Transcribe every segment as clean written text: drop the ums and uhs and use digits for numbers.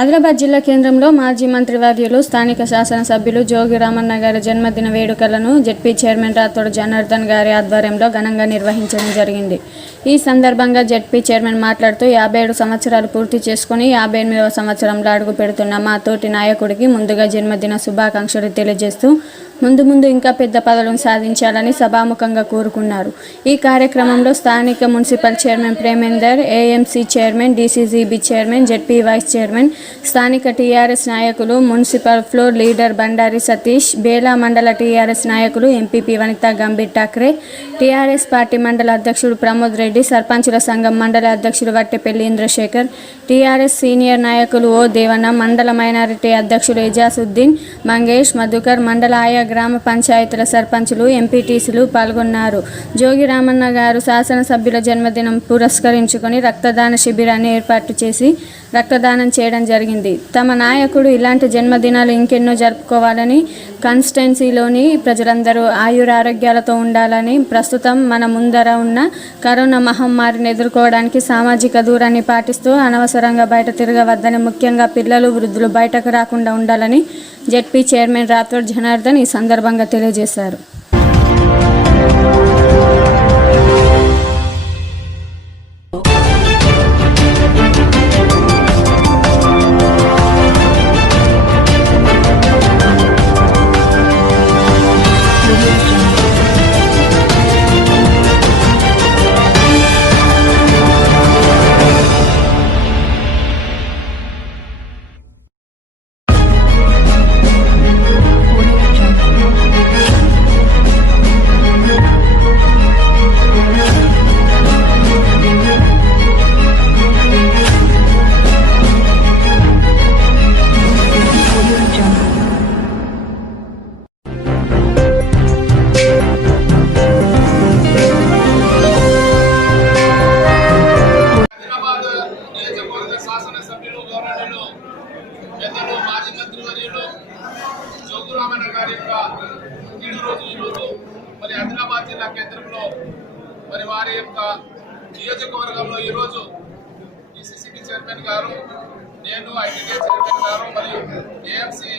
ఆదిలాబాద్ జిల్లా కేంద్రంలో మాజీ మంత్రివర్యులు స్థానిక శాసనసభ్యులు జోగి రామన్న గారి జన్మదిన వేడుకలను జెడ్పీ చైర్మన్ రాథోడ్ జనార్దన్ గారి ఆధ్వర్యంలో ఘనంగా నిర్వహించడం జరిగింది. ఈ సందర్భంగా జెడ్పీ చైర్మన్ మాట్లాడుతూ 57 సంవత్సరాలు పూర్తి చేసుకుని 58వ సంవత్సరంలో అడుగు పెడుతున్న మా తోటి నాయకుడికి ముందుగా జన్మదిన శుభాకాంక్షలు తెలియజేస్తూ ముందు ఇంకా పెద్ద పదవులను సాధించాలని సభాముఖంగా కోరుకున్నారు. ఈ కార్యక్రమంలో స్థానిక municipal chairman Premender, AMC chairman, DCCB chairman, ZP vice chairman, స్థానిక టీఆర్ఎస్ నాయకులు, municipal floor leader Bandari Satish, Bela మండల టీఆర్ఎస్ నాయకులు, MPP Vanitha Gambhir Thackeray, TRS party మండల అధ్యక్షుడు ప్రమోద్ రెడ్డి, సర్పంచుల సంఘం మండల అధ్యక్షుడు వట్టెపల్లి ఇంద్రశేఖర్, టీఆర్ఎస్ సీనియర్ నాయకులు ఓ దేవన్న, మండల మైనారిటీ అధ్యక్షుడు ఎజాసుద్దీన్, మంగేష్, మధుకర్, మండల ఆయా గ్రామ పంచాయతీల సర్పంచులు, ఎంపీటీసీలు పాల్గొన్నారు. జోగి రామన్న గారు శాసనసభ్యుల జన్మదినం పురస్కరించుకొని రక్తదాన శిబిరాన్ని ఏర్పాటు చేసి రక్తదానం చేయడం జరిగింది. తమ నాయకుడు ఇలాంటి జన్మదినాలు ఇంకెన్నో జరుపుకోవాలని, కాన్స్టిట్యున్సీలోని ప్రజలందరూ ఆయురారోగ్యాలతో ఉండాలని, ప్రస్తుతం మన ముందర ఉన్న కరోనా మహమ్మారిని ఎదుర్కోవడానికి సామాజిక దూరాన్ని పాటిస్తూ అనవసరంగా బయట తిరగవద్దని, ముఖ్యంగా పిల్లలు, వృద్ధులు బయటకు రాకుండా ఉండాలని జెడ్పీ చైర్మన్ రాథోడ్ జనార్దన్ ఈ సందర్భంగా తెలియజేశారు. పెద్దలు మాజీ మంత్రివర్యులు జోగి రామన్న గారి యొక్క పుట్టినరోజు ఈరోజు మరి ఆదిలాబాద్ జిల్లా కేంద్రంలో మరి వారి యొక్క నియోజకవర్గంలో ఈరోజు ఈసీసీబీ చైర్మన్ గారు, నేను ఐటీడీ చైర్మన్ గారు, మరియు ఏఎంసీ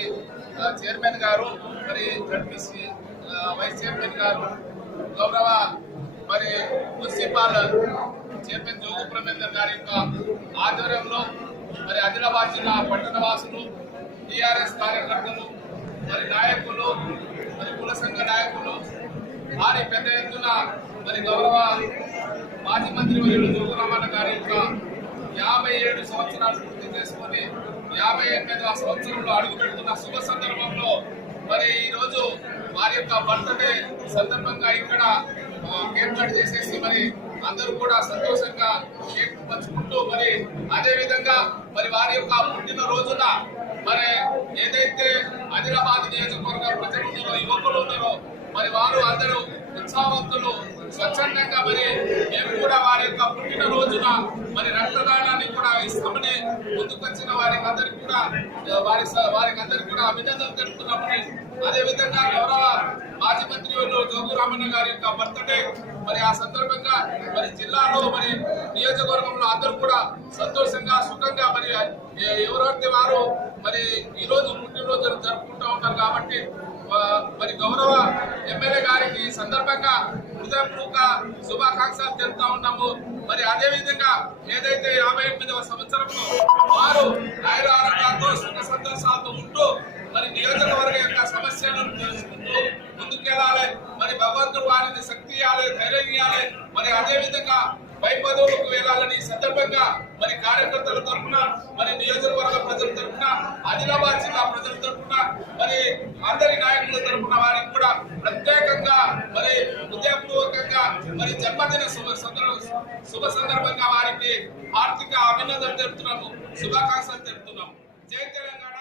చైర్మన్ గారు, మరి జడ్పీసీ వైస్ చైర్మన్ గారు, గౌరవ మరి మున్సిపల్ చైర్మన్ జోగు ప్రేమేందర్ గారి యొక్క ఆధ్వర్యంలో మరి ఆదిలాబాద్ జిల్లా పట్టణ వాసులు, టీఆర్ఎస్ కార్యకర్తలు, మరి నాయకులు, మరి కుల సంఘ నాయకులు, వారి పెద్ద ఎత్తున మరి గౌరవ మాజీ మంత్రి వర్యులు జోగి రామన్న గారి యొక్క 57 సంవత్సరాలు పూర్తి చేసుకుని 58వ సంవత్సరంలో అడుగు పెడుతున్న శుభ సందర్భంలో మరి ఈరోజు వారి యొక్క బర్త్డే సందర్భంగా ఇక్కడ కేక్ కట్ చేసేసి మరి అందరూ కూడా సంతోషంగా కేక్ పంచుకుంటూ మరి అదే విధంగా మరి వారి యొక్క పుట్టిన రోజున మరి ఏదైతే ఆదిలాబాద్ నియోజకవర్గ ప్రజలు ఉన్నారో, యువకులు ఉన్నారో, మరి వారు అందరూ ఉత్సాహవంతులు స్వచ్ఛందంగా మరి మేము కూడా వారి యొక్క పుట్టిన రోజున మరి రక్తదానాన్ని కూడా ఇస్తామని ముందుకొచ్చిన వారికి అందరికి కూడా అభినందనలు తెలుపుతున్నామని, అదేవిధంగా గౌరవ మాజీ మంత్రి జోగి రామన్న గారి యొక్క బర్త్డే మరి ఆ సందర్భంగా మరి జిల్లాలో మరి నియోజకవర్గంలో అందరూ కూడా సంతోషంగా సుఖంగా మరి ఎవరైతే వారు మరి ఈ రోజు పుట్టినరోజు జరుపుకుంటూ ఉంటారు కాబట్టి మరి గౌరవ ఎమ్మెల్యే గారికి ఈ సందర్భంగా హృదయపూర్వక శుభాకాంక్షలు తెలుపుతా ఉన్నాము. మరి అదే విధంగా ఏదైతే 58వ సంవత్సరంలో వారు ఆరోగ్యాలతో సుఖ సంతోషాలతో ఉంటూ మరి నియోజకవర్గం యొక్క సమస్యలను తెలుసుకుంటూ ముందుకెళ్ళాలి. మరి భగవంతుడు వారిని శక్తి ఇవ్వాలి, ధైర్యం ఇవ్వాలి. మరి అదే విధంగా పై పదవులకు వెళ్ళాలని సందర్భంగా మరి కార్యకర్తల తరఫున, మరి నియోజకవర్గ ప్రజల తరఫున, ఆదిలాబాద్ జిల్లా ప్రజల తరఫున, మరి అందరి నాయకుల తరఫున వారికి కూడా ప్రత్యేకంగా మరి హృదయపూర్వకంగా మరి జన్మదిన శుభ సందర్భంగా వారికి ఆర్థిక అభినందనలు తెలుపుతున్నాము, శుభాకాంక్షలు తెలుపుతున్నాము. జై తెలంగాణ.